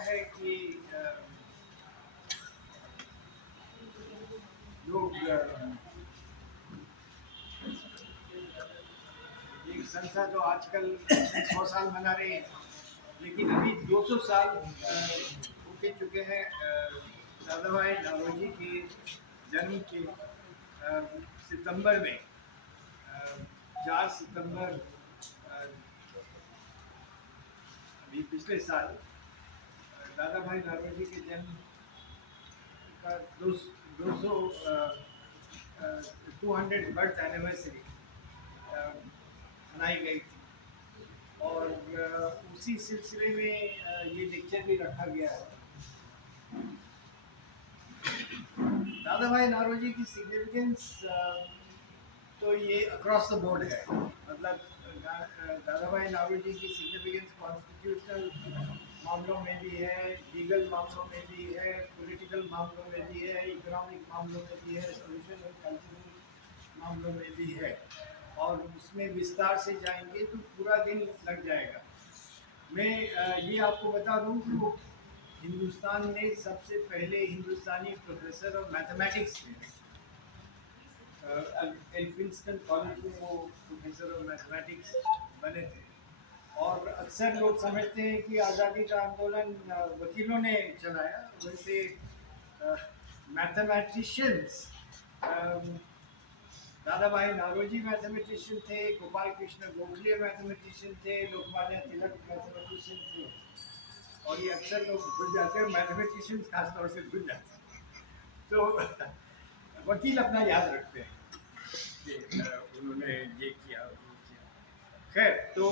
है कि लोग एक संस्था तो आजकल 100 साल मना रहे हैं, लेकिन अभी 200 साल हो चुके हैं दादा भाई नौरोजी के जन्म के। सितंबर में 4 सितंबर अभी पिछले साल दादा भाई नौरोजी के जन्म का 200 बर्थ एनिवर्सरी मनाई गई थी, और उसी सिलसिले में ये लेक्चर भी रखा गया है। दादा भाई नौरोजी की सिग्निफिकेंस तो ये अक्रॉस द बोर्ड है। मतलब दादा भाई नौरोजी की सिग्निफिकेंस कॉन्स्टिट्यूशनल मामलों में भी है, लीगल मामलों में भी है, पॉलिटिकल मामलों में भी है, इकोनॉमिक मामलों में भी है, सोशल और कल्चरल मामलों में भी है। और उसमें विस्तार से जाएंगे तो पूरा दिन लग जाएगा। मैं ये आपको बता दूं कि हिंदुस्तान में सबसे पहले हिंदुस्तानी प्रोफेसर ऑफ मैथमेटिक्स थे। एल्फिंस्टन कॉलेज में वो प्रोफेसर ऑफ मैथमेटिक्स बने थे। और अक्सर लोग समझते हैं कि आज़ादी का आंदोलन वकीलों ने चलाया, वैसे मैथमेटिशियंस दादा भाई नौरोजी मैथमेटिशियन थे, गोपाल कृष्ण गोखले मैथमेटिशियन थे, लोकमान्य तिलक मैथमेटिशियन थे। और ये अक्सर लोग भूल जाते हैं, मैथमेटिशियंस खासतौर से भूल जाते हैं। तो वकील अपना याद रखते हैं कि उन्होंने ये किया वो किया। खैर, तो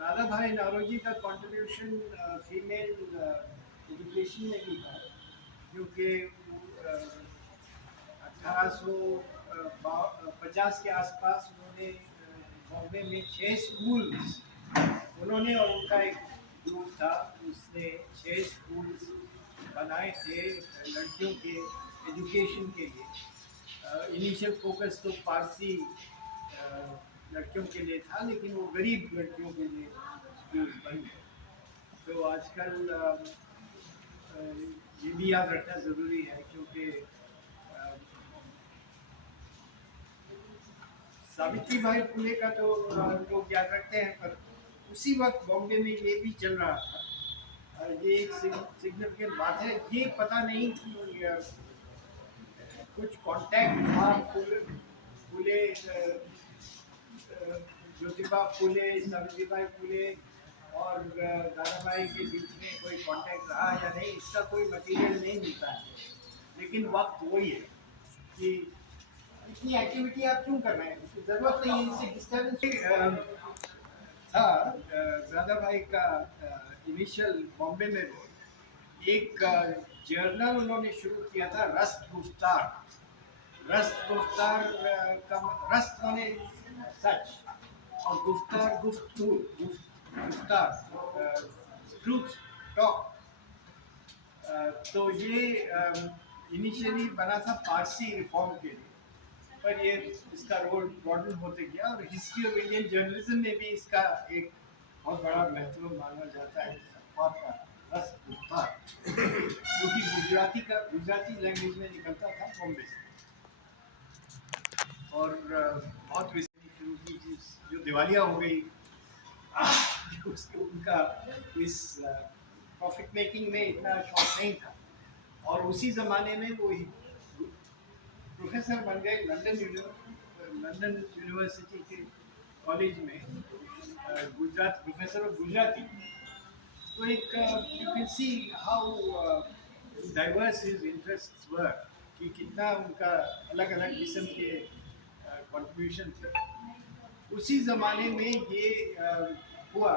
दादा भाई नौरोजी का कंट्रीब्यूशन फीमेल एजुकेशन में भी था, क्योंकि 1850 के आसपास उन्होंने बॉम्बे में 6 स्कूल्स उन्होंने और उनका एक ग्रुप था, उसने 6 स्कूल्स बनाए थे लड़कियों के एजुकेशन के लिए। इनिशियल फोकस तो पारसी लड़कियों के लिए था, लेकिन वो गरीब लड़कियों के लिए स्कूल्स बन गए। तो आजकल ये भी याद रखना ज़रूरी है, क्योंकि सावित्री बाई फुले का तो लोग याद रखते हैं, पर उसी वक्त बॉम्बे में ये भी चल रहा था। ये एक सिग्निफिकेंट बात है। ये पता नहीं कि कुछ कांटेक्ट था फुले, ज्योतिबा फुले, सावित्री बाई फुले और दादा भाई के बीच में कोई कांटेक्ट रहा या नहीं, इसका कोई मटीरियल नहीं मिलता है। लेकिन वक्त वही है कि इतनी एक्टिविटी आप क्यों कर रहे हैं, उसकी जरूरत नहीं है, इससे डिस्टर्बेंस था। दादा भाई का इनिशियल बॉम्बे में एक जर्नल उन्होंने शुरू किया था, रस्त गुफ्तार। रस्त गुफ्तार का रस्त माने सच, और गुफ्तार गुफ्तार ट्रूथ टॉक। तो ये इनिशियली बना था पारसी रिफॉर्म के लिए, पर ये इसका रोल ब्रॉडन होते गया, और हिस्ट्री ऑफ इंडियन जर्नलिज्म में भी इसका एक बहुत बड़ा महत्व माना जाता है अखबार का रस्त गुफ्तार, जो कि गुजराती लैंग्वेज में निकलता था बॉम्बे से। और बहुत शुरू की चीज जो दिवालिया हो गई, उनका इस प्रॉफिट मेकिंग में इतना शौक नहीं था। और उसी ज़माने में वो प्रोफेसर बन गए लंदन यूनिवर्सिटी के कॉलेज में, प्रोफेसर ऑफ गुजराती। तो एक you can see how diverse his interests were, कि कितना उनका अलग अलग किस्म के कंट्रीब्यूशन थे। उसी ज़माने में ये हुआ।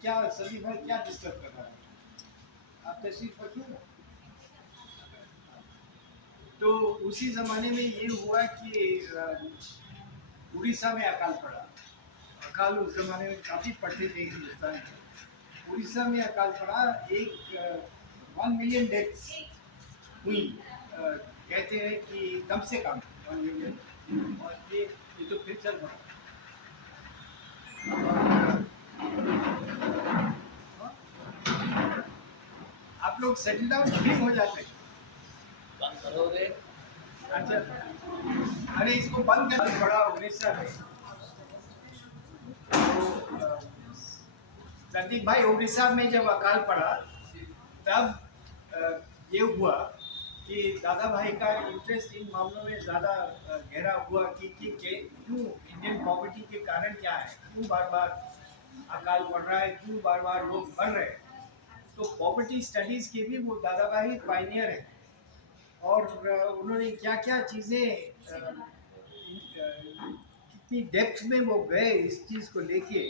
क्या सभी भाई क्या डिस्टर्ब कर रहा है, आप तशरीफ रखिए ना। तो उसी ज़माने में ये हुआ कि उड़ीसा में अकाल पड़ा। अकाल उस ज़माने में काफ़ी पड़ते थे हिंदुस्तान में। उड़ीसा में अकाल पड़ा, 1 मिलियन डेथ्स हुई। कहते हैं कि कम से कम 1 मिलियन, और ये तो फिर चल रहा। लोग सेटल डाउन नहीं हो जाते? बंद करोगे? अच्छा, अरे इसको बंद कर पड़ा उड़ीसा में। तो संदीप भाई, उड़ीसा में जब अकाल पड़ा तब ये हुआ कि दादा भाई का इंटरेस्ट इन मामलों में ज़्यादा गहरा हुआ कि क्यों इंडियन पॉवर्टी के कारण क्या है, क्यों बार बार अकाल पड़ रहा है, क्यों बार बार लोग मर रहे हैं। तो पॉवर्टी स्टडीज़ के भी वो दादा भाई पायनियर हैं और उन्होंने क्या क्या चीज़ें कितनी डेप्थ में वो गए इस चीज़ को लेके।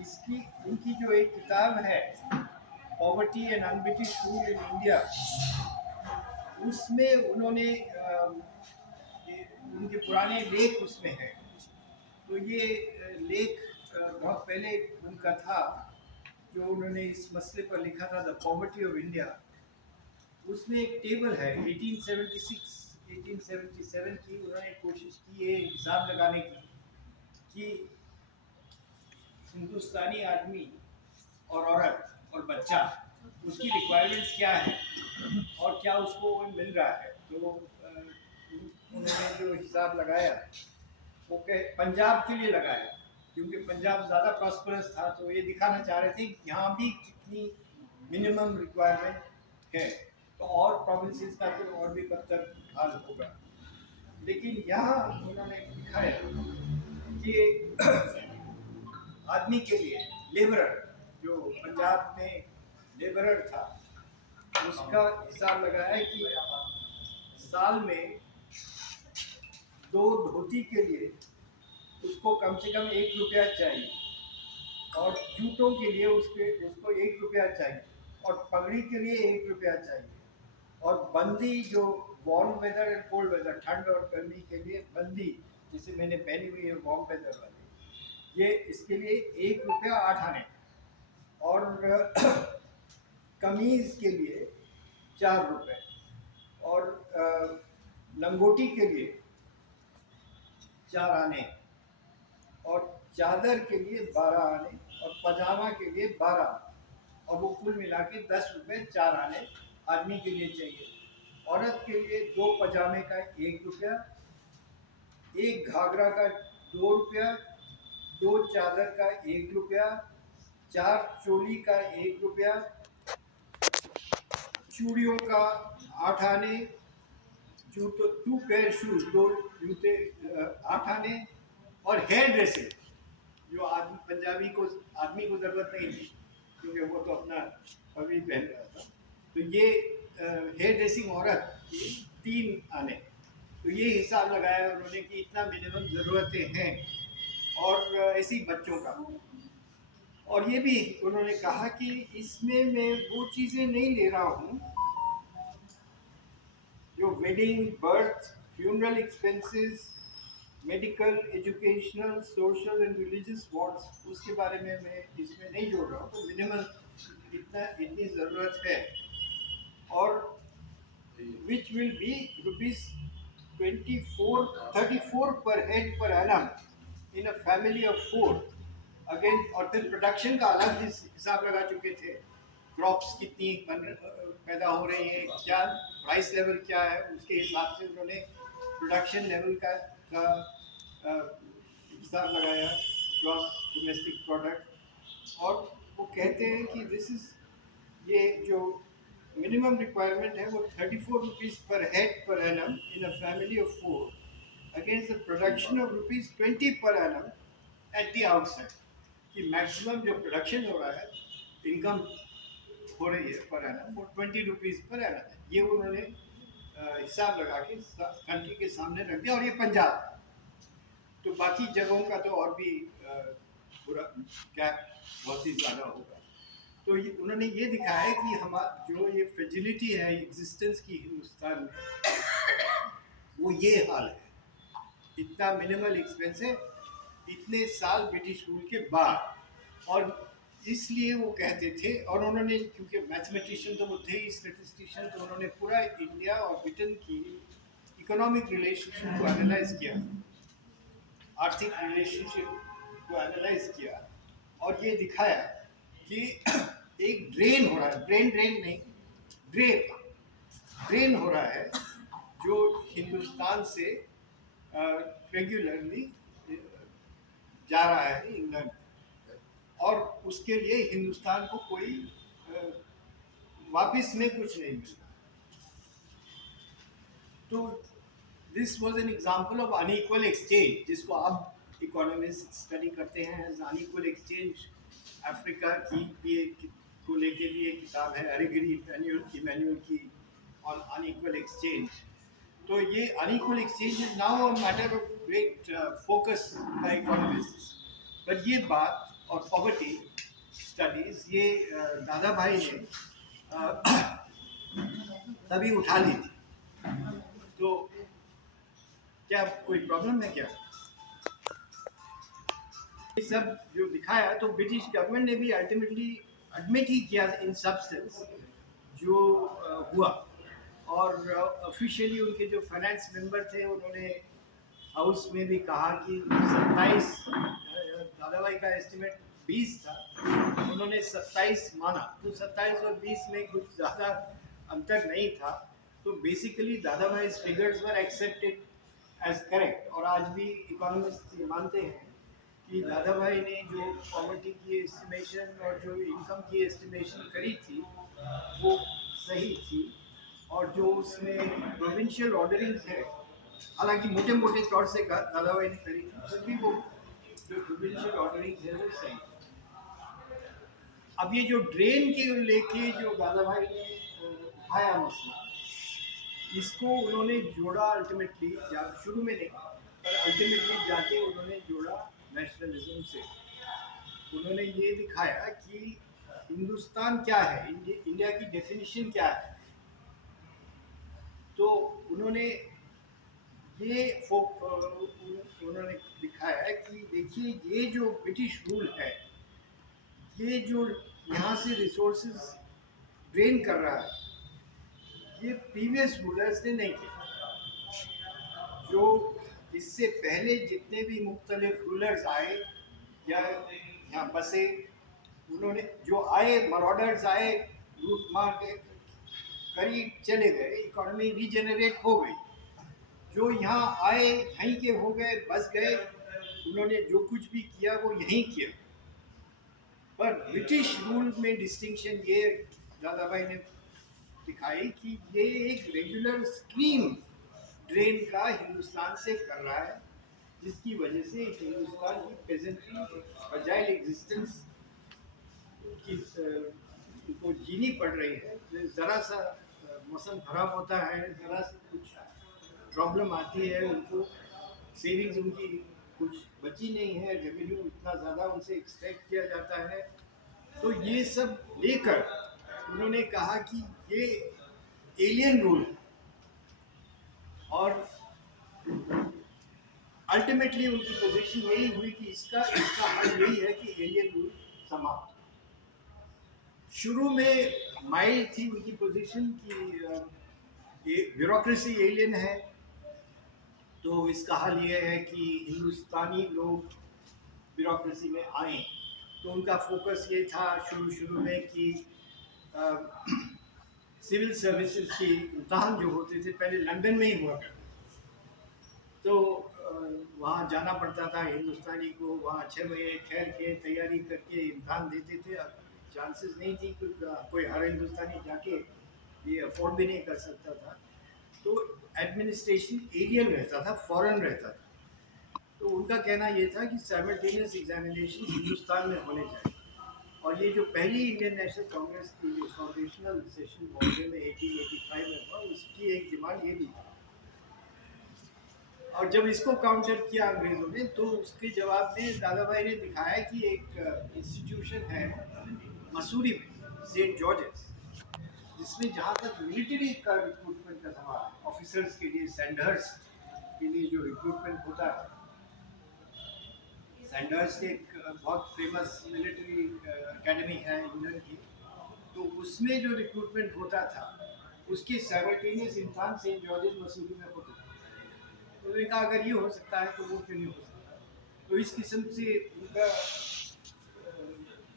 इसकी उनकी जो एक किताब है poverty and un-British rule in India, उसमें उन्होंने उनके पुराने लेख उसमें हैं। तो ये लेख बहुत पहले उनका था जो उन्होंने इस मसले पर लिखा था, द पॉवर्टी ऑफ इंडिया। उसमें एक टेबल है 1876 1877 की। उन्होंने कोशिश की है हिसाब लगाने की कि हिंदुस्तानी आदमी और औरत और बच्चा, उसकी रिक्वायरमेंट्स क्या है और क्या उसको मिल रहा है। तो उन्होंने जो हिसाब लगाया वो पंजाब के लिए लगाया, क्योंकि पंजाब ज़्यादा प्रॉस्परस था। तो ये दिखाना चाह रहे थे कि यहाँ भी कितनी मिनिमम रिक्वायरमेंट है, तो और प्रोविंसेस का तो और भी बदतर हाल होगा। लेकिन यहाँ उन्होंने दिखाया कि आदमी के लिए लेबरर, जो पंजाब में लेबरर था, उसका हिसाब लगाया कि साल में 2 धोती के लिए उसको कम से कम 1 रुपया चाहिए, और जूतों के लिए उसको 1 रुपया चाहिए, और पगड़ी के लिए 1 रुपया चाहिए, और बंदी जो warm weather and cold weather, ठंड और गर्मी के लिए बंदी जिसे मैंने पहनी हुई है वार्म वेदर वाली, ये इसके लिए 1 रुपया 8 आने, और कमीज़ के लिए 4 रुपये, और लंगोटी के लिए 4 आने, और चादर के लिए 12 आने, और पजामा के लिए 12, और वो कुल मिला के 10 रुपये 4 आने आदमी के लिए चाहिए। औरत के लिए 2 पजामे का 1 रुपया, 1 घाघरा का 2 रुपया, 2 चादर का 1 रुपया, 4 चोली का 1 रुपया, चूड़ियों का 8 आने, जूतों 2 पेयर शूज, 2 जूते 8 आने, और हेयर ड्रेसिंग जो आदमी पंजाबी को आदमी को ज़रूरत नहीं थी क्योंकि वो तो अपना पगड़ी पहन रहा था। तो ये हेयर ड्रेसिंग औरत 3 आने। तो ये हिसाब लगाया उन्होंने कि इतना मिनिमम ज़रूरतें हैं, और ऐसी बच्चों का। और ये भी उन्होंने कहा कि इसमें मैं वो चीज़ें नहीं ले रहा हूँ जो wedding, birth, funeral expenses, medical, educational, social and religious wants, उसके बारे में मैं इसमें नहीं जोड़ रहा हूँ। तो मिनिमम इतनी ज़रूरत है, और विच विल बी ₹34 पर head per annum in a family of 4। Again, और फिर प्रोडक्शन का अलग हिसाब लगा चुके थे, क्रॉप्स कितनी पैदा हो रही है, क्या प्राइस लेवल क्या है, उसके हिसाब से उन्होंने प्रोडक्शन लेवल का हिसाब लगाया, ग्रॉस डोमेस्टिक प्रोडक्ट। और वो कहते हैं कि दिस इज, ये जो मिनिमम रिक्वायरमेंट है वो ₹34 पर head per annum in a family of 4 against the production of ₹20 per annum at the outset. कि मैक्सिमम जो प्रोडक्शन हो रहा है, इनकम हो रही है पर एनम, वो ₹20 पर एनम है। ये उन्होंने हिसाब लगा के कंट्री के सामने रख दिया। और ये पंजाब, तो बाकी जगहों का तो और भी पूरा गैप बहुत ही ज़्यादा होगा। तो उन्होंने ये दिखाया कि हमारा जो ये फ्रेजिलिटी है एग्जिस्टेंस की हिंदुस्तान में, वो ये हाल है, इतना मिनिमल एक्सपेंस है इतने साल ब्रिटिश रूल के बाद। और इसलिए वो कहते थे, और उन्होंने, क्योंकि मैथमेटिशियन तो वो थे ही, स्टैटिस्टिशियन, तो उन्होंने पूरा इंडिया और ब्रिटेन की इकोनॉमिक रिलेशनशिप को एनालाइज किया, आर्थिक रिलेशनशिप को एनालाइज किया, और ये दिखाया कि एक ड्रेन हो रहा है, ब्रेन ड्रेन नहीं, ड्रेन हो रहा है जो हिंदुस्तान से रेगुलरली जा रहा है इंग्लैंड, और उसके लिए हिंदुस्तान को कोई वापस में कुछ नहीं मिलता। तो this was an example of unequal exchange, जिसको आप इकोनॉमिस्ट स्टडी करते हैं एज अनइक्वल एक्सचेंज। अफ्रीका की को लेके भी एक किताब है एरिगरी इमैनुअल की ऑन अनइक्वल एक्सचेंज। तो ये unequal exchange is now a matter of great focus by economists. पर ये बात और पॉवर्टी स्टडीज ये दादा भाई ने तभी उठा ली थी। तो क्या कोई प्रॉब्लम है क्या? ये सब जो दिखाया, तो ब्रिटिश गवर्नमेंट ने भी अल्टीमेटली एडमिट ही किया इन सब्सटेंस जो हुआ। और ऑफिशियली उनके जो फाइनेंस मेंबर थे उन्होंने हाउस में भी कहा कि 27, दादा भाई का एस्टिमेट 20 था, उन्होंने 27 माना। तो 27 और 20 में कुछ ज़्यादा अंतर नहीं था। तो बेसिकली दादा भाई फिगर्स वर एक्सेप्टेड एज करेक्ट। और आज भी इकोनॉमिस्ट ये मानते हैं कि दादा भाई ने जो पॉवर्टी की एस्टिमेशन और जो इनकम की एस्टिमेशन करी थी वो सही थी। और जो उसमें प्रोविंशियल ऑर्डरिंग है, हालांकि मोटे मोटे तौर से दादा भाई ने करी थी, फिर भी वो जो प्रोविंशियल ऑर्डरिंग है वो सही। अब ये जो ड्रेन के लेके जो दादा भाई ने उठाया मसला, इसको उन्होंने जोड़ा अल्टीमेटली, शुरू में नहीं पर अल्टीमेटली जाके उन्होंने जोड़ा नेशनलिज्म से। उन्होंने ये दिखाया कि हिंदुस्तान क्या है, इंडिया की डेफिनेशन क्या है। तो उन्होंने ये उन्होंने दिखाया कि देखिए ये जो ब्रिटिश रूल है, ये जो यहाँ से रिसोर्सेज ड्रेन कर रहा है, ये प्रीवियस रूलर्स ने नहीं किया। जो इससे पहले जितने भी मुख्तलिफ रूलर्स आए या यहाँ बसे, उन्होंने जो आए, मरॉडर्स आए, लूट मार के करीब चले गए, इकोनॉमी रीजनरेट हो गई। जो यहाँ आए यहीं के हो गए, बस गए, उन्होंने जो कुछ भी किया वो यहीं किया। पर ब्रिटिश रूल में डिस्टिंक्शन ये दादा भाई ने दिखाई कि ये एक रेगुलर स्ट्रीम ड्रेन का हिंदुस्तान से कर रहा है, जिसकी वजह से हिंदुस्तान की पेजेंट्री फ्रजाइल एग्जिस्टेंस को जीनी पड़ रही है। ज़रा सा मौसम खराब होता है, ज़रा सा कुछ प्रॉब्लम आती है, उनको सेविंग्स उनकी कुछ बची नहीं है, रेवेन्यू इतना ज़्यादा उनसे एक्सपेक्ट किया जाता है। तो ये सब लेकर उन्होंने कहा कि ये एलियन रूल, और अल्टीमेटली उनकी पोजीशन यही हुई कि इसका हल यही है कि एलियन रूल समाप्त। शुरू में माइल्ड थी उनकी पोजीशन कि ब्यूरोक्रेसी एलियन है, तो इसका हल ये है कि हिंदुस्तानी लोग ब्यूरोक्रेसी में आए। तो उनका फोकस ये था शुरू में कि सिविल सर्विसेज की इम्तहान जो होते थे पहले लंदन में ही हुआ करते, तो वहाँ जाना पड़ता था हिंदुस्तानी को, वहाँ 6 महीने ठहर के तैयारी करके इम्तहान देते थे। चांसेस नहीं थी कि कोई हर हिंदुस्तानी जाके ये अफोर्ड भी नहीं कर सकता था। तो एडमिनिस्ट्रेशन एलियन रहता था, फॉरेन रहता था। तो उनका कहना ये था कि साइमल्टेनियस एग्जामिनेशन हिंदुस्तान में होने चाहिए। और ये जो पहली इंडियन नेशनल कांग्रेस की जो फाउंडेशनल सेशन बॉम्बे में 1885 में हुआ, उसकी एक डिमांड ये भी थी। और जब इसको काउंटर किया अंग्रेज़ों ने, तो उसके जवाब में दादा भाई ने दिखाया कि एक इंस्टीट्यूशन है मसूरी में, सेंट जॉर्जेस, जिसमें जहाँ तक मिलिट्री का रिक्रूटमेंट का सवाल है, ऑफिसर्स के लिए सैंडहर्स्ट के लिए जो रिक्रूटमेंट होता है, सैंडहर्स्ट एक बहुत फेमस मिलिट्री एकेडमी है इंग्लैंड की, तो उसमें जो रिक्रूटमेंट होता था उसके साइमल्टेनियस इम्तहान सेंट जॉर्जेस मसूरी में होते थे। तो उन्होंने कहा अगर ये हो सकता है तो वो क्यों नहीं हो सकता। तो इस किस्म से उनका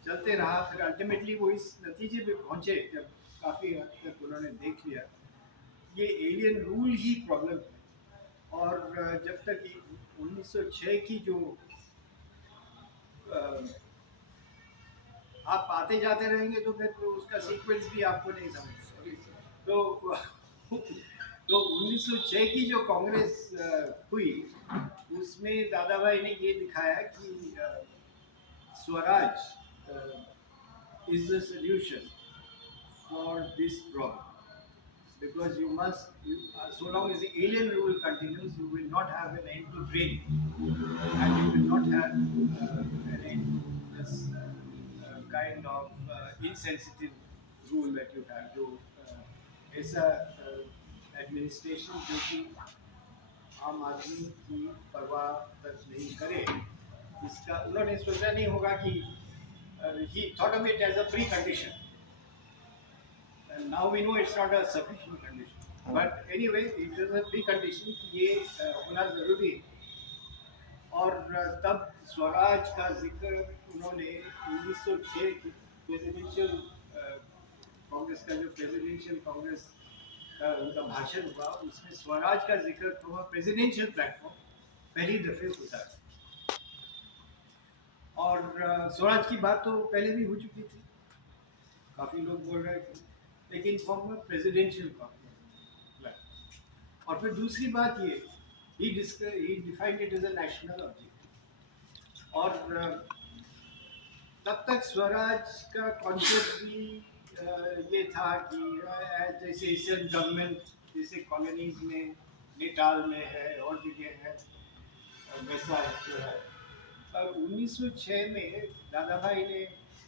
चलते रहा, फिर अल्टीमेटली वो इस नतीजे पे पहुंचे जब काफ़ी हद तक उन्होंने देख लिया ये एलियन रूल ही प्रॉब्लम है। और जब तक 1906 की जो आप आते जाते रहेंगे तो फिर तो उसका सीक्वेंस भी आपको नहीं समझ तो 1906 की जो कांग्रेस हुई उसमें दादा भाई ने ये दिखाया कि Swaraj is the solution for this problem because so long as the alien rule continues, you will not have an end to trade, and you will not have an end to this kind of insensitive rule that you have. जो ऐसा administration जो कि आम आदमी की परवाह तक नहीं करे, इसका उन्होंने सोचा नहीं होगा कि he thought of it as a pre-condition. And now we know it's not a sufficient condition. But anyway, it is a precondition कि ये होना ज़रूरी है। और तब स्वराज का जिक्र उन्होंने 1906 की प्रेसिडेंशियल कांग्रेस का जो प्रेसिडेंशियल कांग्रेस का उनका भाषण हुआ उसमें स्वराज का जिक्र फ्रॉम प्रेसिडेंशियल प्लेटफॉर्म पहली दफे होता है। और स्वराज की बात तो पहले भी हो चुकी थी, काफ़ी लोग बोल रहे थे, लेकिन फॉर्म प्रेसिडेंशियल कांग्रेस। और फिर दूसरी बात ये he defined it as a national object। और तब तक स्वराज का कॉन्सेप्ट भी ये था कि जैसे एशियन गवर्नमेंट जैसे कॉलोनीज में नेपाल में है और जगह है वैसा जो है। पर 1906 में दादा भाई ने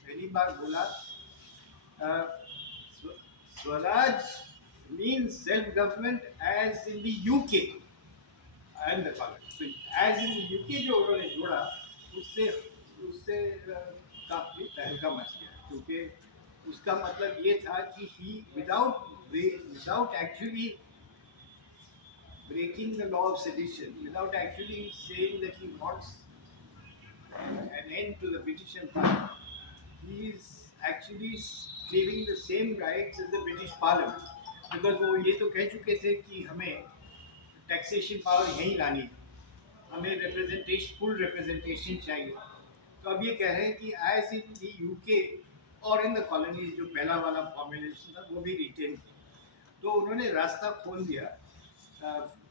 पहली बार बोला Swaraj means self-government as in the UK and the colony। So as in the UK जो उन्होंने जोड़ा उससे उससे काफी तहलका मच गया, क्योंकि उसका मतलब ये था कि he without actually breaking the law of sedition, without actually saying that he wants an end to the British Empire, he is actually claiming the same rights as the British Parliament, because वो ये तो कह चुके थे कि हमें taxation power यहीं लानी है, हमें फुल रिप्रेजेंटेशन चाहिए। तो अब ये कह रहे हैं कि एज इन दी यूके और इन द कॉलोनीज जो पहला वाला फॉर्मुलेशन था वो भी रिटेन किया। तो उन्होंने रास्ता खोल दिया,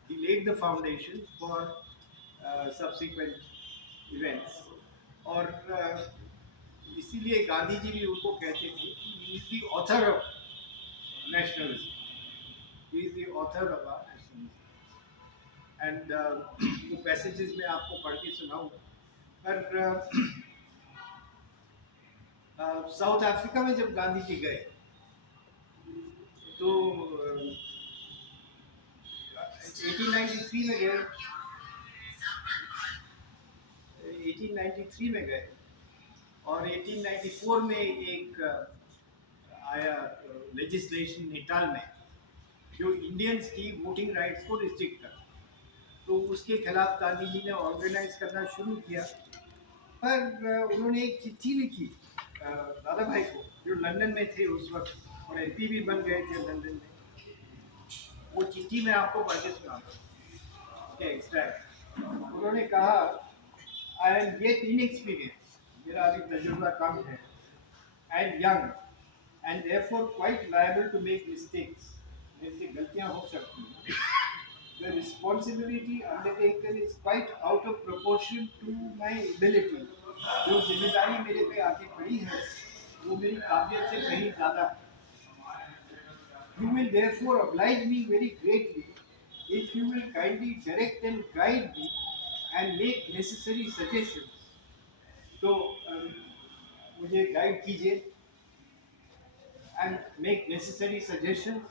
he laid the foundation for subsequent events। और इसीलिए गांधी जी भी उनको कहते थे कि he is the author of nationalism, he is the author of our nationalism। And वो पैसेजेस में आपको पढ़ के सुनाऊंगा। पर साउथ अफ्रीका में जब गांधी जी गए तो 1893 में गए, 1893 में गए और 1894 में एक आया लेजिस्लेशन नेटाल में जो इंडियंस की वोटिंग राइट्स को रिस्ट्रिक्ट कर, तो उसके खिलाफ गांधी जी ने ऑर्गेनाइज करना शुरू किया। पर उन्होंने एक चिट्ठी लिखी दादा भाई को जो लंदन में थे उस वक्त और एमपी भी बन गए थे लंदन में। वो चिट्ठी मैं आपको पढ़ के सुनाता हूँ एक्सट्रैक्ट। उन्होंने कहा आई एम येट इनएक्सपीरियंस, मेरा अभी तजुर्बा कम है, and young and therefore quite liable to make mistakes, मेरे से गलतियाँ हो सकती हैं। The responsibility undertaken is quite out of proportion to my ability। जो जिम्मेदारी मेरे पे आके पड़ी है वो मेरी काबिलियत से कहीं ज़्यादा है। You will therefore oblige me very greatly if you will kindly direct and guide me and make necessary suggestions। तो मुझे गाइड कीजिए and make necessary suggestions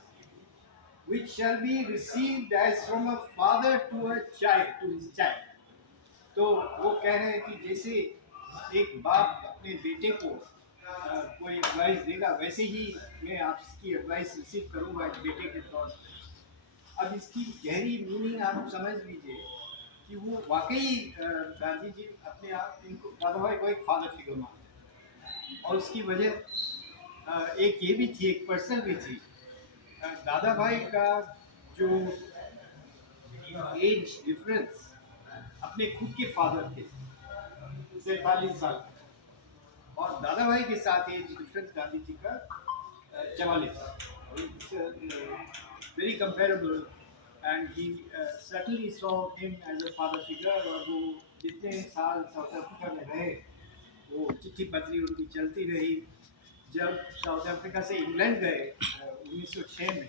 which shall be received as from a father to a child, to his child। तो वो कह रहे हैं कि जैसे एक बाप अपने बेटे को कोई एडवाइस देगा वैसे ही मैं आपकी एडवाइस रिसीव करूँगा एक बेटे के तौर पर। अब इसकी गहरी मीनिंग आप समझ लीजिए कि वो वाकई गांधी जी अपने आप इनको दादा भाई को एक फादर फिगर मानते हैं। और उसकी वजह एक ये भी थी, एक पर्सनल भी थी। दादा भाई का जो एज डिफरेंस अपने खुद के फादर के 47 साल का, और दादा भाई के साथ एज डिफरेंस गांधी जी का 44 साल, very comparable. And he certainly saw him as a father figure. और वो जितने साल साउथ अफ्रीका में रहे, वो चिट्ठी पत्री उनकी चलती रही। जब साउथ अफ्रीका से इंग्लैंड गए 1906 में,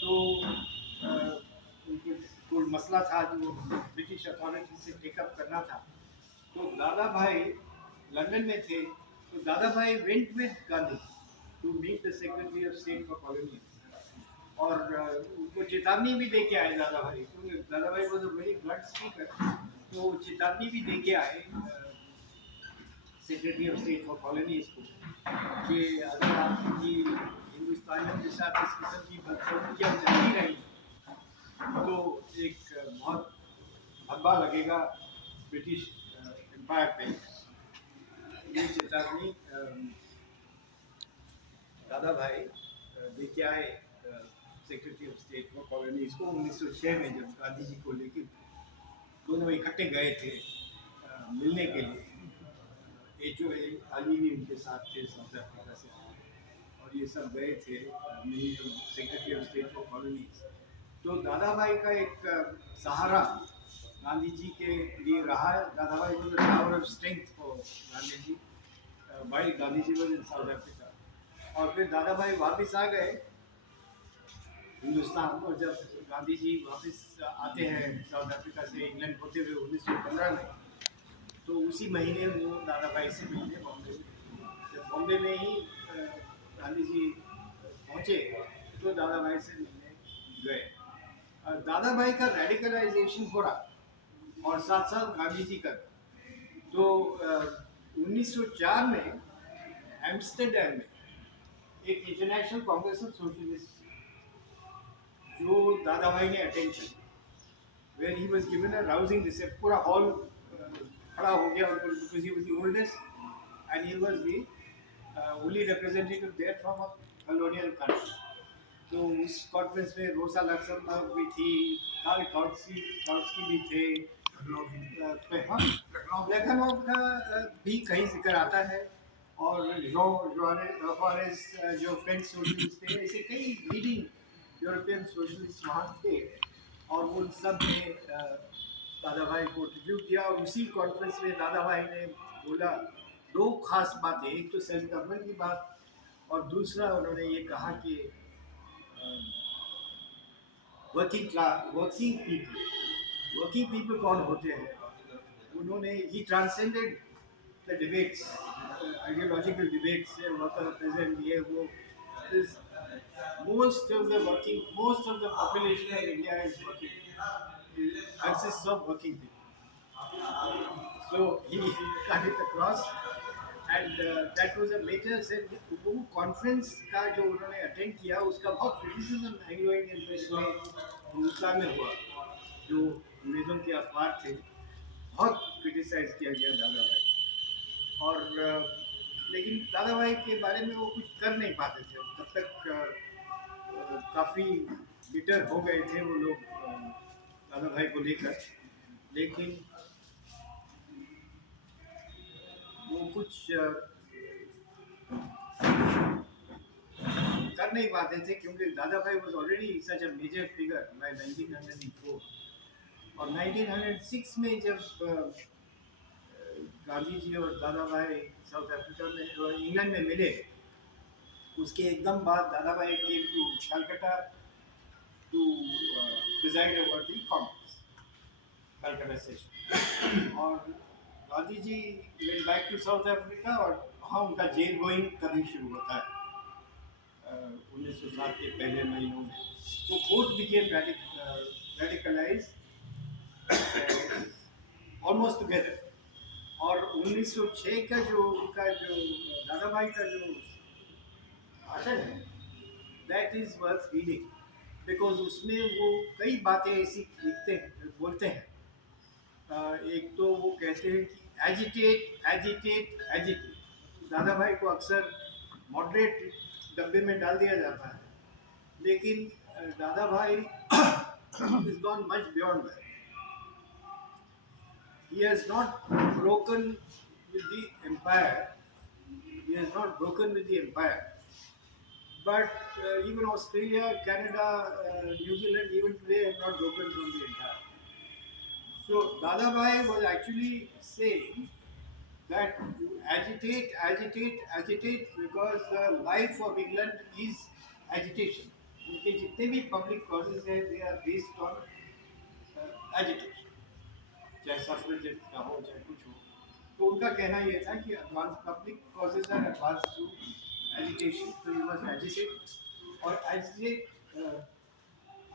तो उनको कोई मसला था जो ब्रिटिश अथॉरिटी से टेकअप करना था। तो दादा भाई लंदन में थे, तो Dadabhai went with Gandhi to meet the secretary of state for colony. और उनको चेतावनी भी दे के आए दादा भाई, क्योंकि Dadabhai was a very blunt speaker. तो चेतावनी भी दे के आए secretary of state for colonies को कि अगर आपकी हिंदुस्तानियों के साथ इस किस्म की बदसलूकियाँ चलती रही तो एक बहुत धब्बा लगेगा ब्रिटिश एम्पायर पे। ये चेतावनी दादा भाई लेके आए secretary of state for colonies को 1906 में, जब गांधी जी को लेके दोनों इकट्ठे गए थे मिलने के लिए। HO अली भी उनके साथ थे साउथ अफ्रीका से, और ये सब गए थे secretary of state for colonies. तो दादा भाई का एक सहारा गांधी जी के लिए रहा है। Dadabhai was a tower of strength for Gandhi ji bhai. Gandhi ji was in South Africa, और फिर दादा भाई वापस आ गए हिंदुस्तान। और जब गांधी जी वापस आते हैं साउथ अफ्रीका से इंग्लैंड होते हुए 1915 में, तो उसी महीने वो दादा भाई से मिलने बॉम्बे में। जब बॉम्बे में ही गांधी जी पहुँचे, तो दादा भाई से मिलने गए। दादा भाई का रेडिकलाइजेशन हो रहा और साथ साथ गांधी जी का। तो 1904 में एम्स्टर्डम में एक इंटरनेशनल कांग्रेस ऑफ सोशलिस्ट जो दादा भाई ने अटेंड किया, where he was given a rousing reception. पूरा हॉल खड़ा हो गया उनको, because he was the oldest and he was the only representative there from a colonial country. तो उस कॉन्फ्रेंस में रोसा लक्समबर्ग भी थी, कार्ल काउट्स्की भी थे, प्लेखनोव का भी कहीं जिक्र आता है, और जो फ्रेंच सोशलिस्ट थे, ऐसे कई लीडिंग यूरोपियन सोशलिस्ट वहाँ थे। और उन सब ने दादा भाई को ट्रिब्यूट दिया। और उसी कॉन्फ्रेंस में दादा भाई ने बोला दो खास बातें, एक तो सेल्फ गवर्नमेंट की बात, और दूसरा उन्होंने ये कहा कि वर्किंग पीपल कौन होते हैं। उन्होंने ही transcended the debates, ideological debates, worker present ये वो। most of the population of India is working, consists of working people. So he cut it across, and that was a major set। वो conference का जो उन्होंने attend किया, उसका बहुत criticism Anglo Indian press में हिंदुस्तान में हुआ। जो अंग्रेजों के अखबार थे, बहुत क्रिटिसाइज किया गया दादा भाई। और लेकिन दादा भाई के बारे में वो कुछ कर नहीं पाते थे तब तक। काफ़ी बिटर हो गए थे वो लोग दादा भाई को लेकर, लेकिन वो कुछ कर नहीं पाते थे, क्योंकि Dadabhai was already such a major figure by 1904। और 1906 में जब गांधी जी और दादा भाई साउथ अफ्रीका में इंग्लैंड में मिले, उसके एकदम बाद Dadabhai came to Calcutta to preside over the Congress Calcutta session. और Gandhi ji went back to South Africa, और वहाँ उनका जेल गोइंग तभी शुरू होता है 1907 के पहले महीनों में। तो both became radicalise almost together. और 1906 का जो उनका जो दादा भाई का जो भाषण है, that is worth reading, because उसमें वो कई बातें ऐसी बोलते हैं। एक तो वो कहते हैं कि एजिटेट एजिटेट एजिटेट, दादा भाई को अक्सर मॉडरेट डब्बे में डाल दिया जाता है, लेकिन दादा भाई is gone much beyond that. He has not broken with the empire. He has not broken with the empire. But even Australia, Canada, New Zealand, even today have not broken from the empire. So Dada Bhai was actually saying that you agitate because the life of England is agitation. उनके जितने भी public causes हैं they are based on agitation, चाहे suffragette का हो चाहे कुछ हो. तो उनका कहना ये था कि advance public causes are advance through agitation, तो यू मस्ट एजिटेट. और एजिटेट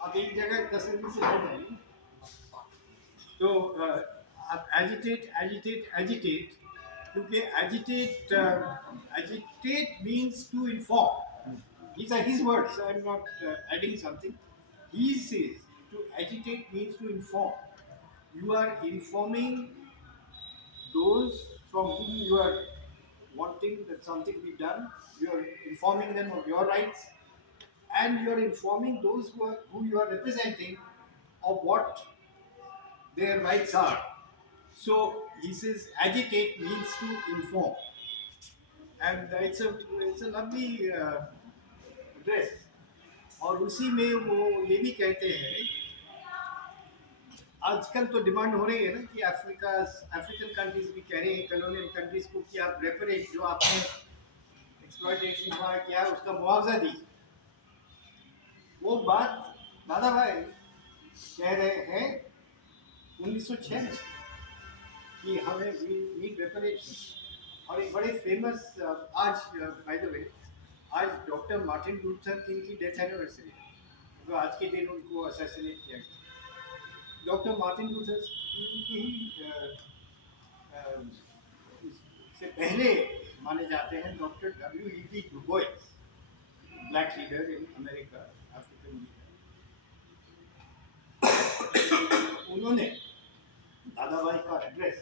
अब एक जगह तसल्ली से हो गई. तो अब एजिटेट क्योंकि agitate means to inform. These are his words. I am not adding something. He says to agitate means to inform. You are informing those from whom you are wanting that something be done. You are informing them of your rights, and you are informing those who you are representing of what their rights are. So he says agitate means to inform, and it's a lovely dress. और उसी में वो ये भी कहते हैं, आजकल तो डिमांड हो रही है ना कि अफ्रीकन कंट्रीज भी कह रहे हैं कॉलोनियल कंट्रीज को कि आप रेपरेट जो आपने एक्सप्लॉयटेशन हुआ किया उसका मुआवजा दीजिए. वो बात दादा भाई कह रहे हैं 1906 में कि हमें नीड रेपरेशन. और एक बड़े फेमस आज बाय द वे आज डॉक्टर मार्टिन लूथर किंग की डेथ एनिवर्सरी है, तो आज के दिन उनको असैसिनेट किया गया. डॉक्टर मार्टिन लूथर किंग की से पहले माने जाते हैं doctor W.E.B. Du Bois, black leader in America, African leader. उन्होंने दादा भाई का एड्रेस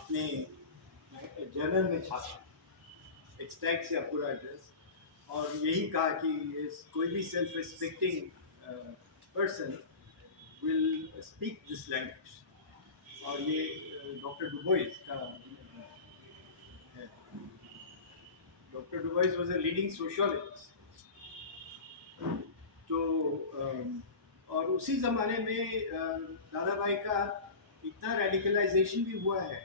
अपने जर्नल में छापा, एक्सट्रैक्ट से पूरा एड्रेस, और यही कहा कि कोई भी self respecting person will speak this language. और ये डॉक्टर डुबोइस का है. Doctor Dubois was a leading sociologist. तो और उसी ज़माने में दादा भाई का इतना रेडिकलाइजेशन भी हुआ है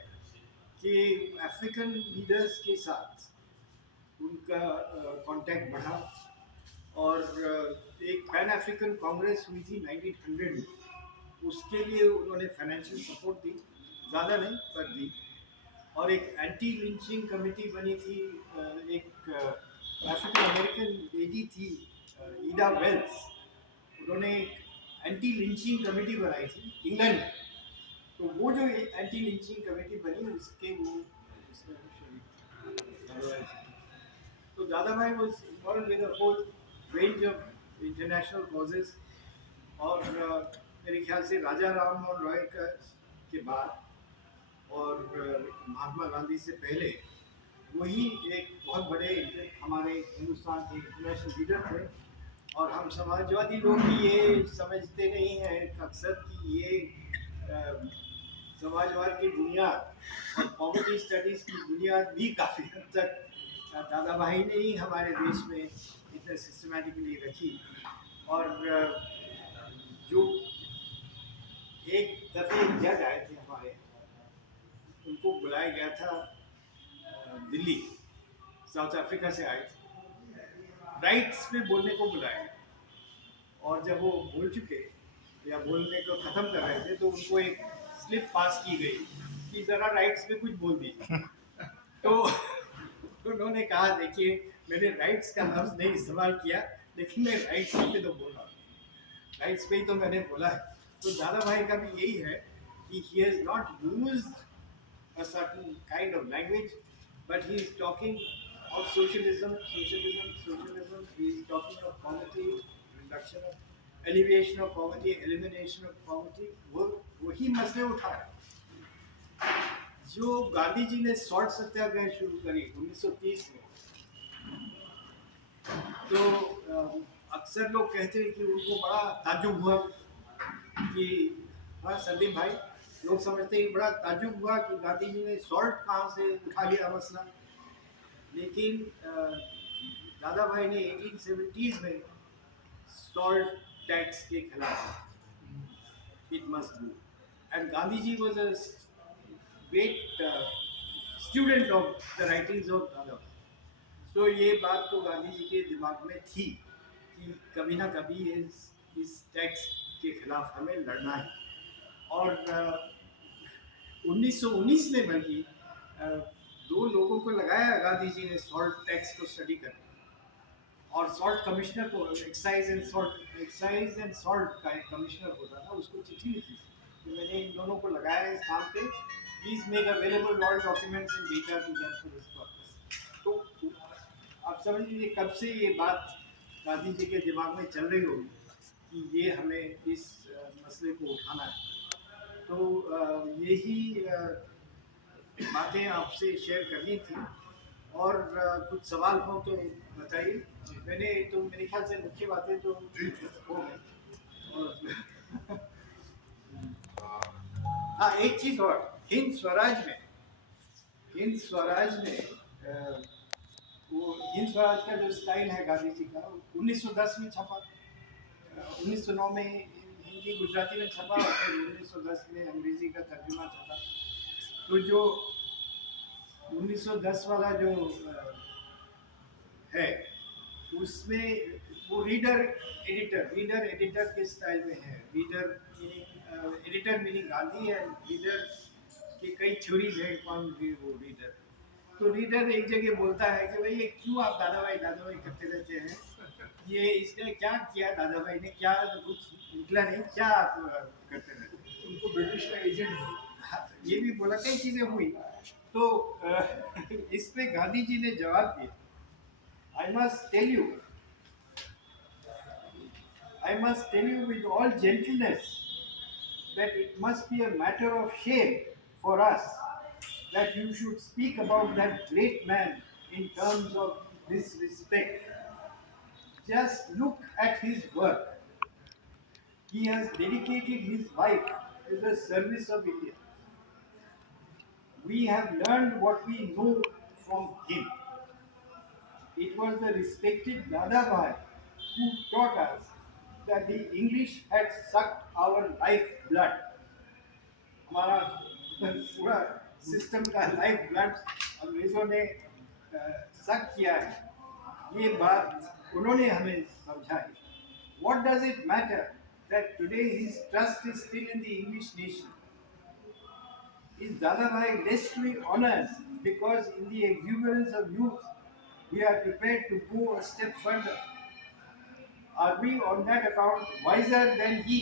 कि अफ्रीकन लीडर्स के साथ उनका कांटेक्ट बढ़ा. और एक पैन अफ्रीकन कांग्रेस हुई थी 1900 में, उसके लिए उन्होंने फाइनेंशियल सपोर्ट दी, ज़्यादा नहीं पर दी. और एक एंटी लिंचिंग कमेटी बनी थी. एक अफ्रीकन अमेरिकन लेडी थी ईडा वेल्स, उन्होंने एक एंटी लिंचिंग कमेटी बनाई थी इंग्लैंड में. तो वो जो एंटी लिंचिंग कमेटी बनी उसके वो तो दादा भाई was involved with a whole range of international causes. और मेरे ख्याल से राजा राम मोहन रॉय के बाद और महात्मा गांधी से पहले वही एक बहुत बड़े हमारे हिंदुस्तान के इंटरनेशनल लीडर थे. और हम समाजवादी लोग भी ये समझते नहीं हैं अक्सर कि ये समाजवाद की बुनियाद और पॉवर्टी स्टडीज़ की बुनियाद भी काफ़ी हद तक दादा भाई ने ही हमारे देश में इतने सिस्टमैटिकली रखी. और जो एक दफ़े जज आए थे हमारे, उनको बुलाया गया था दिल्ली, साउथ अफ्रीका से आए थे, राइट्स पे बोलने को बुलाया गया. और जब वो बोल चुके या बोलने को ख़त्म कर रहे थे तो उनको एक स्लिप पास की गई कि ज़रा राइट्स पे कुछ बोल दीजिए. तो उन्होंने कहा देखिए मैंने राइट्स का लफ्ज़ नहीं इस्तेमाल किया, लेकिन मैं राइट्स पे तो बोल रहा हूँ, राइट्स पे ही तो मैंने बोला है. तो दादा भाई का भी यही है कि he has not used a certain kind of language, but he is talking of socialism. He is talking of poverty, reduction of, alleviation of poverty, elimination of poverty. वो वही मसले उठा रहे. जो गांधी जी ने सॉल्ट सत्याग्रह शुरू करी 1930 में, तो अक्सर लोग कहते हैं कि उनको बड़ा ताज्जुब हुआ कि, हाँ संदीप भाई, लोग समझते हैं कि बड़ा ताज्जुब हुआ कि गांधी जी ने सॉल्ट कहाँ से उठा लिया मसला। लेकिन दादा भाई ने 1870s में सॉल्ट टैक्स के खिलाफ it must do, and Gandhi ji was a great student of the writings of Dadabhai. तो ये बात तो गांधी जी के दिमाग में थी कि कभी ना कभी इस टैक्स के खिलाफ हमें लड़ना है। और 1919 में बल्कि दो लोगों को लगाया गांधी जी ने सॉल्ट टैक्स को स्टडी करने, और सॉल्ट कमिश्नर को, एक्साइज एंड सॉल्ट का एक कमिश्नर होता था, उसको चिट्ठी लिखी कि मैंने इन दोनों को लगाया इस काम पे, please make available all documents and data to them for this purpose. तो आप समझ लीजिए कब से ये बात गांधी जी के दिमाग में चल रही होगी कि ये हमें इस मसले को उठाना है। तो यही बातें आपसे शेयर करनी थी, और कुछ सवाल हो तो बताइए। मैंने तो मेरे ख्याल से मुख्य बातें तो हो गई। और हाँ, एक चीज़ और, हिंद स्वराज में वो हिंद स्वराज का जो स्टाइल है गांधी जी का, 1910 में छपा, 1909 में हिंदी गुजराती में छपा, और फिर 1910 में अंग्रेजी का तर्जुमा छपा। तो जो 1910 वाला जो है, उसमें वो रीडर एडिटर के स्टाइल में है। एडिटर मीनिंग गांधी है, रीडर की कई थ्योरीज है कौन भी वो रीडर। तो रीडर एक जगह बोलता है कि भाई ये क्यों आप दादा भाई करते रहते हैं, ये इसने क्या किया, दादा भाई ने क्या, कुछ निकला नहीं, क्या आप करते रहते हैं। उनको ब्रिटिश का एजेंट ये भी बोला, कई चीजें हुई। तो इस पे गांधी जी ने जवाब दिया, I must tell you with all gentleness that it must be a matter of shame for us that you should speak about that great man in terms of disrespect. Just look at his work. He has dedicated his life to the service of India. We have learned what we know from him. It was the respected Dada Bhai who taught us that the English had sucked our life blood. हमारा पूरा system का life blood अंग्रेजों ने सक किया है, ये बात उन्होंने हमें समझाई। What does it matter that today his trust is still in the English nation? Is Dada Bhai less to be honored because in the exuberance of youth we are prepared to go a step further? Are we on that account wiser than he?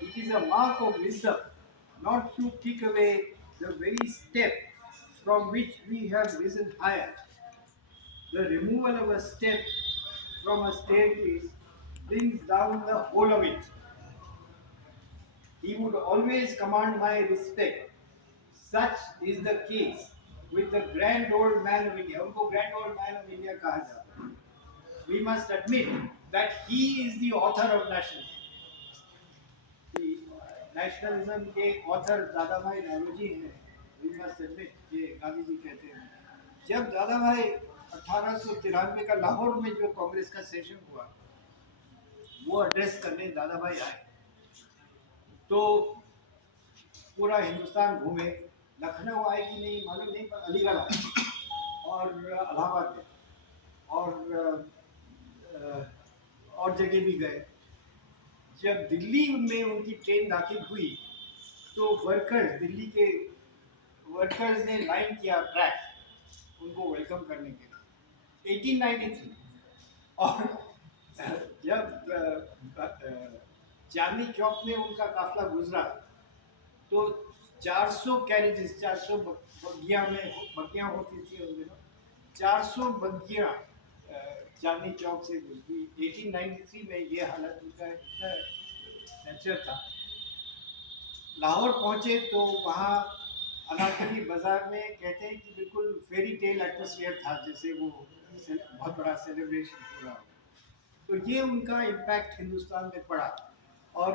It is a mark of wisdom not to kick away the very step from which we have risen higher. The removal of a step from a staircase brings down the whole of it. He would always command my respect. Such is the case with the grand old man of India. उनको grand old man of India कहा जाता है. We must admit that he is the author of nationalism. Nationalism के author दादा भाई नौरोजी हैं। We must admit, ये गांधी जी कहते हैं। जब दादा भाई 1893 का लाहौर में जो कांग्रेस का सेशन हुआ, वो एड्रेस करने दादा भाई आए, तो पूरा हिंदुस्तान घूमे, लखनऊ आए कि नहीं मालूम नहीं, पर अलीगढ़ आए और इलाहाबाद गए और जगह भी गए। जब दिल्ली में उनकी ट्रेन दाखिल हुई तो दिल्ली के वर्कर्स ने लाइन किया ट्रैक उनको वेलकम करने के लिए 1893। और जब चांदनी चौक में उनका काफिला गुजरा तो 400 कैरेजेस, 400 बग्गियां होती थी उन दिनों, 400 बग्गियां चांदनी चौक से गुजरी। 1893 में ये हालत उनका नेचर था। लाहौर पहुंचे तो वहाँ अनारकली बाजार में कहते हैं कि बिल्कुल फेरी टेल एटमोसफियर था, जैसे वो बहुत बड़ा सेलिब्रेशन हो रहा हो। तो ये उनका इम्पैक्ट हिंदुस्तान में पड़ा। और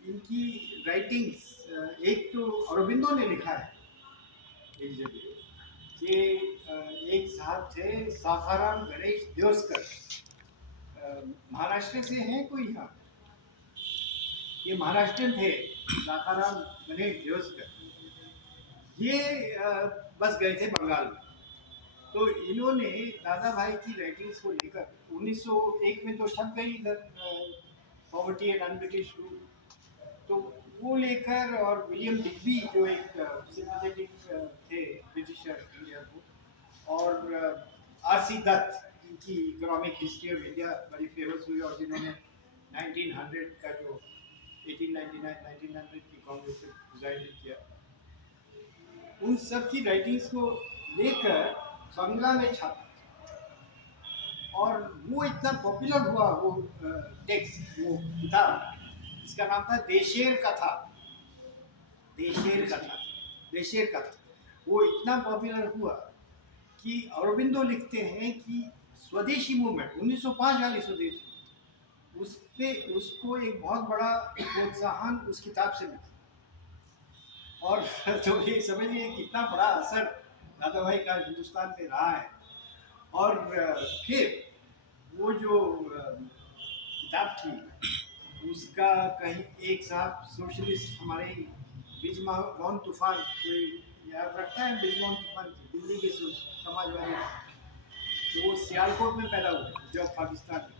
इनकी राइटिंग्स, एक तो अरबिंदो ने लिखा है एक जगह, ये एक साहब थे सासाराम गणेश देवस्कर, महाराष्ट्र से हैं कोई यहाँ, ये महाराष्ट्रियन थे सासाराम गणेश देवस्कर। ये बस गए थे बंगाल में। तो इन्होंने दादा भाई की राइटिंग्स को लेकर 1901 में तो छप गई इधर पॉवर्टी एंड अनब्रिटिश रूल, तो वो लेकर, और विलियम डिग्बी जो एक सिंपैथेटिक थे ब्रिटिशर इंडिया को, और आर.सी. दत्त जिनकी इकोनॉमिक हिस्ट्री ऑफ इंडिया बड़ी फेमस हुई, और जिन्होंने 1900 का जो 1899-1900 की कांग्रेस से प्रिजाइड किया, उन सब की राइटिंग्स को लेकर बंगला में छापा। और वो इतना पॉपुलर हुआ वो टेक्स्ट, वो किताब, इसका नाम था देशेर कथा। देशेर कथा, देशेर कथा। वो इतना पॉपुलर हुआ कि अरबिंदो लिखते हैं कि स्वदेशी मूवमेंट 1905 वाली स्वदेशी, उस पे उसको एक बहुत बड़ा प्रोत्साहन उस किताब से मिला। और तो ये समझिए कितना बड़ा असर दादा भाई का हिंदुस्तान पे रहा है। और फिर वो जो किताब थी, उसका कहीं एक साहब सोशलिस्ट हमारे बिजमोहन तूफान, कोई याद रखता है बिजमोहन तूफान, दिल्ली के समाजवादी, तो वो सियालकोट में पैदा हुए जब पाकिस्तान में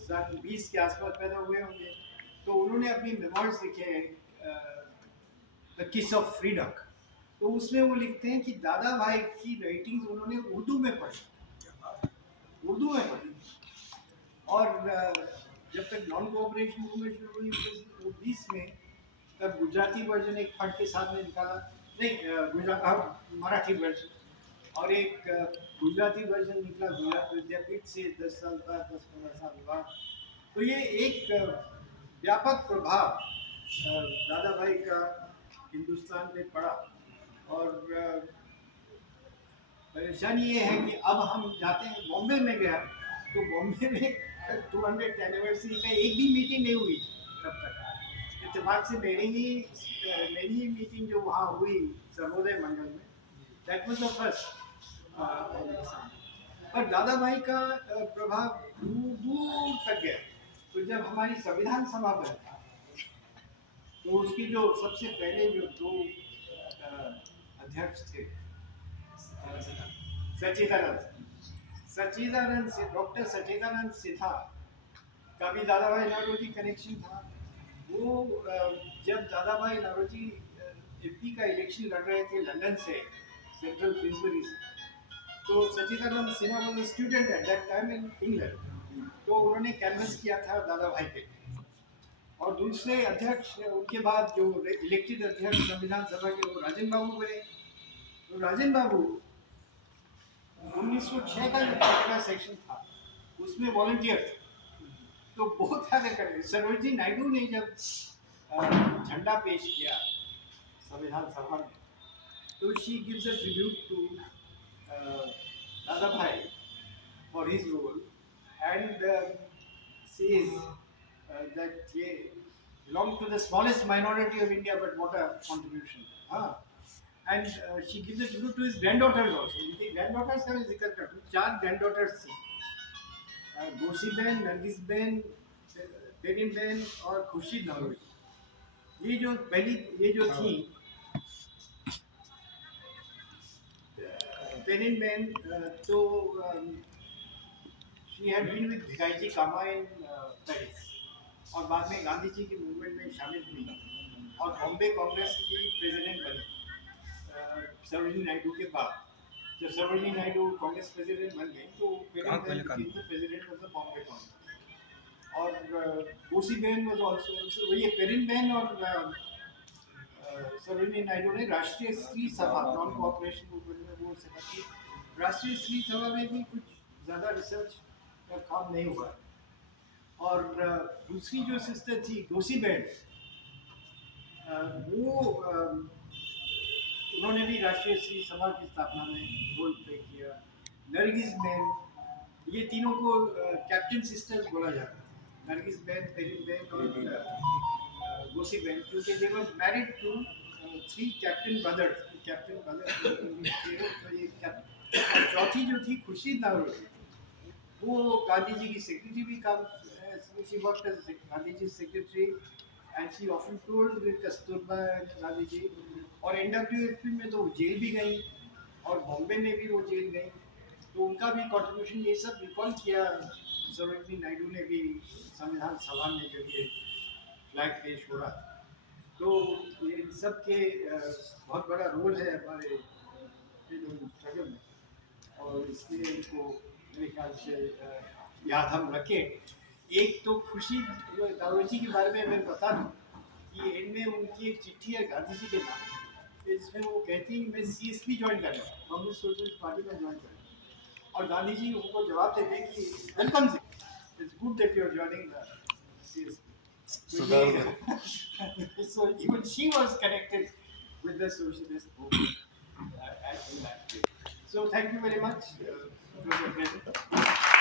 सन 20 के आसपास पैदा हुए होंगे। तो उन्होंने अपनी मेमोइर्स लिखे द किस ऑफ फ्रीडम, तो उसमें वो लिखते हैं कि दादा भाई की राइटिंग्स उन्होंने उर्दू में पढ़ी, उर्दू में पढ़ी। और जब तक नॉन कोऑपरेशन मूवमेंट शुरू हुई 1920 में, तब गुजराती वर्जन एक फट के साथ में निकाला, नहीं मराठी वर्जन, और एक गुजराती वर्जन निकला गुजरात विद्यापीठ से 10 साल बाद, 10-15 साल बाद। तो ये एक व्यापक प्रभाव दादा भाई का हिंदुस्तान में पड़ा। और परेशानी ये है कि अब हम जाते हैं, बॉम्बे में गया तो बॉम्बे में 200th एनिवर्सरी का एक भी मीटिंग नहीं हुई तब तक। इत्तेफाक से मेरी ही मीटिंग जो वहाँ हुई सर्वोदय मंडल में, दैट वाज द फर्स्ट। पर दादा भाई का प्रभाव दूर दूर तक गया। तो जब हमारी संविधान सभा बना, तो उसकी जो सबसे पहले जो दो अध्यक्ष थे, सच्चिदानंद से डॉक्टर सच्चिदानंद सिन्हा का भी दादा भाई नौरोजी कनेक्शन था। वो जब दादा भाई नौरोजी एमपी का इलेक्शन लड़ रहे थे लंदन से, सेंट्रल प्रिंसबरी से, तो Sachchidanand Sinha was student at that time in England, तो उन्होंने कैनवस किया था दादा भाई पे। और दूसरे अध्यक्ष उनके बाद जो इलेक्टेड अध्यक्ष संविधान सभा के, वो राजन बाबू बने। तो राजन बाबू 1906 का जो कैबिनेट सेक्शन था उसमें वॉलंटियर थे, तो बहुत सारे कर। सरोजिनी नायडू ने जब झंडा पेश किया संविधान सभा में, तो she gives a tribute to Dadabhai for his role and says that ye belong to the smallest minority of India, but what a contribution. And she gives a tribute to his granddaughters also. उनकी granddaughters का भी जिक्र कर दूँ, 4 granddaughters थी, गोसी बहन, नरगिस बहन, Perrin बहन और खुर्शीद नौरोजी। ये जो थी पेरिन बहन, तो she had been with भिकाईजी comma in Paris, और बाद में गांधी जी की मूवमेंट में शामिल हुई और बॉम्बे कांग्रेस की प्रेसिडेंट बनी सरोजिनी नायडू के बाद। जब सरोजिनी नायडू कांग्रेस प्रेसिडेंट बन गई तो president of the Bombay Congress. और कोसी बहन वाज आल्सो, ये पेरिन बहन और सरोजिनी नायडू ने राष्ट्रीय स्त्री सभा, नॉन कोऑपरेशन मूवमेंट में वो सेटअप की। राष्ट्रीय स्त्री सभा में भी कुछ ज़्यादा रिसर्च का काम नहीं हुआ। और दूसरी जो सिस्टर थी गोसी बहन, वो उन्होंने भी राष्ट्रीय स्त्री समाज की स्थापना में रोल प्ले किया। नरगिस बहन, ये तीनों को कैप्टन सिस्टर्स बोला जाता है। नरगिस बहन, पेरिन बहन और गोसी बहन, क्योंकि they were married to 3 captain brothers. Captain brother चौथी जो थी खुर्शीद नारोजी, वो गांधी जी की सेक्रेटरी भी काम, she worked as Gandhi ji secretary and she often told with Kasturba Gandhi ji. और एनडब्ल्यूएफपी में तो वो जेल भी गई और बॉम्बे में भी वो जेल गई, तो उनका भी कंट्रीब्यूशन ये सब रिकॉल किया। सरोजिनी नायडू ने भी संविधान सभा में जब ये फ्लैग पेश हो रहा था, तो ये इन सब के बहुत बड़ा रोल है हमारे फ्रीडम स्ट्रगल में, और इसलिए इनको मेरे ख्याल से याद हम रखें। एक तो खुशी दारोजी के बारे में मैं बता दूं कि इनमें उनकी एक चिट्ठी है गांधी जी के नाम, इसमें वो कहती हैं मैं सीएसपी ज्वाइन कर रहा हूँ, कांग्रेस सोशलिस्ट पार्टी में ज्वाइन कर रहा हूँ, और गांधी जी उनको जवाब देते हैं कि वेलकम जी, it's good that you are joining the CSP. So even she was connected with the socialist movement in that way. So thank you very much. It was a pleasure.